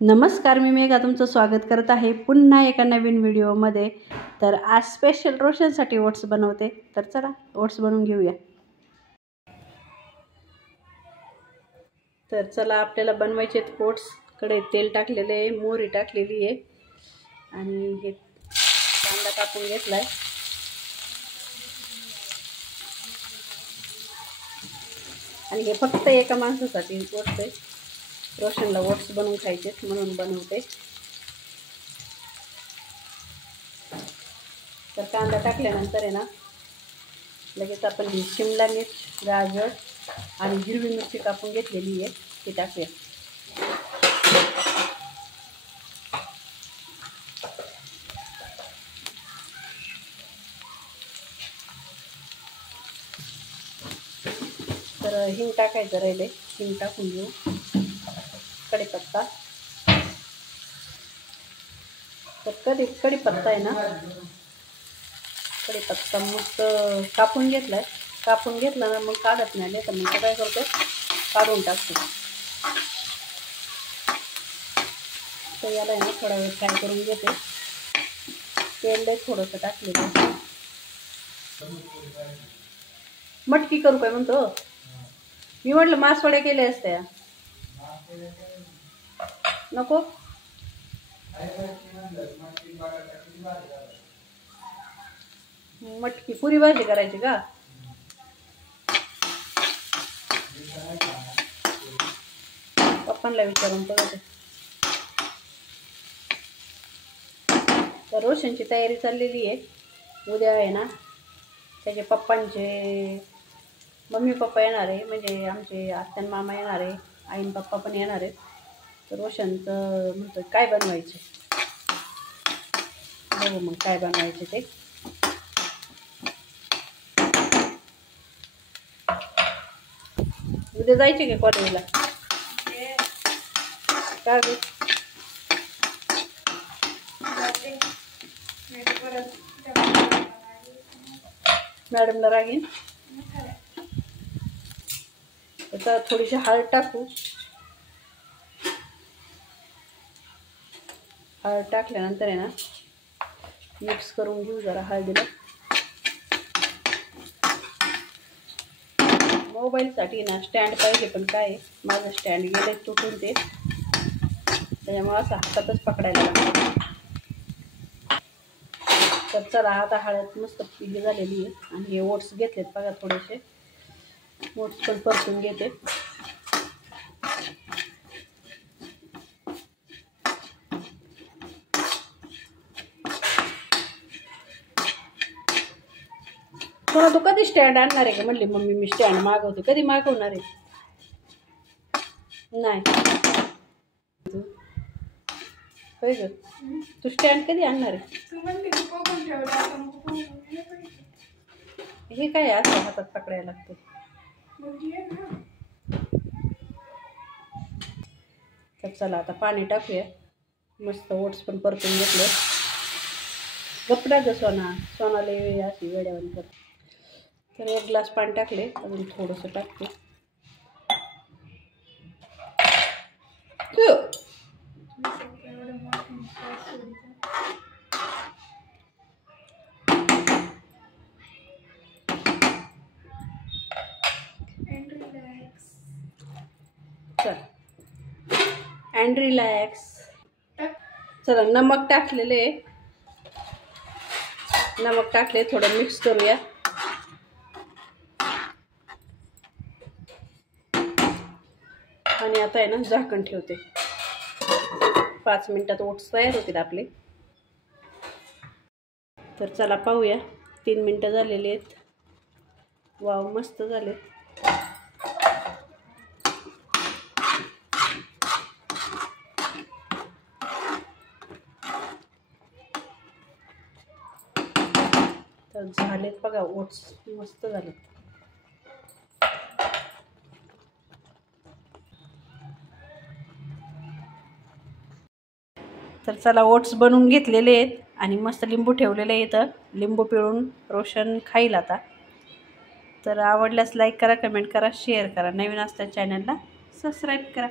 नमस्कार, मी मेघा तुमचं स्वागत करत आहे पुन्हा एका नवीन व्हिडिओमध्ये। तर आज स्पेशल रोशनसाठी ओट्स बनवते। तर चला ओट्स बनवून घेऊया। तर चला आपल्याला बनवायचे ओट्स। कडे तेल टाकलेले आहे, मोहरी टाकलेली आहे आणि हे कांदा कापून घेतलाय। आणि हे फक्त एका माणसासाठी ओट्स आहे। रोशनला ओट्स बनवून खायचे म्हणून बनवते। तर कांदा टाकल्यानंतर आहे ना लगेच आपण ही शिमला मिर्च, गाजर आणि हिरवी मिरची कापून घेतलेली आहे ती टाकूया। तर हिंग टाकायचं राहिले, हिंग टाकून घेऊ। कढीपत्ता, तर कढीपत्ता आहे ना, कढीपत्ता मस्त कापून घेतलाय। कापून घेतला ना मग काढत नाही, तर मग काय करतो काढून टाकतो। तर याला आहे ना थोडा वेळ फ्राय करून घेते। तेल थोडंसं टाकलेलं। मटकी करू काय म्हणतो मी? म्हटलं मासवड्या केल्या असत्या नको। मटकी पुरी भाजी करायची का? पप्पांना विचारून बघते। तर रोशनची तयारी चाललेली आहे। उद्या आहे ना त्याचे पप्पांचे मम्मी पप्पा येणार आहे, म्हणजे आमचे आत्या मामा येणार आहे, आईन पप्पा पण येणार आहेत। तर रोशनचं म्हणतो काय बनवायचे, बघू मग काय बनवायचे ते। उद्या जायचे का कॉलेजला? काय ग मॅडमला रागीन? आता थोडीशी हळद टाकू। हळद टाकल्यानंतर आहे ना मिक्स करून घेऊ जरा हळदीला। मोबाईलसाठी ना स्टँड पाहिजे, पण काय माझं स्टँड गेले तुटून, ते त्याच्यामुळे असं हातातच पकडायला लागतं। तर चला आता हळद मस्त पिली झालेली आहे आणि हे ओट्स घेतलेत बघा, थोडेसे ओट्स पण परतून घेते। तुला तू कधी स्टँड आणणार आहे का? म्हणली मम्मी मी स्टँड मागवते। कधी मागवणार आहे? नाही होय ग, तू स्टँड कधी आणणार आहे? हे काय असं हातात पकडायला लागतं। तर चला आता पाणी टाकूया। मस्त ओट्स पण परतून घेतले। गपडा ग सोनाले अशी वेड्यावानी कर। तर एक ग्लास पाणी टाकले, अजून थोडंसं टाकते। And relax. चला नमक टाकलेले, नमक टाकले, थोडं मिक्स करूया। आणि आता आहे ना झाकण ठेवते। 5 मिनिटात ओट्स तयार होतील आपले। तर चला पाहूया, 3 मिनिटं झालेली आहेत। वाव मस्त झाले। तर झालेत बघा ओट्स, मस्त झाले। तर चला ओट्स बनवून घेतलेले आहेत आणि मस्त लिंबू ठेवलेले आहेत। लिंबू पिळून रोशन खाईल आता। तर आवडल्यास लाईक करा, कमेंट करा, शेअर करा। नवीन असल्या चॅनलला सबस्क्राईब करा।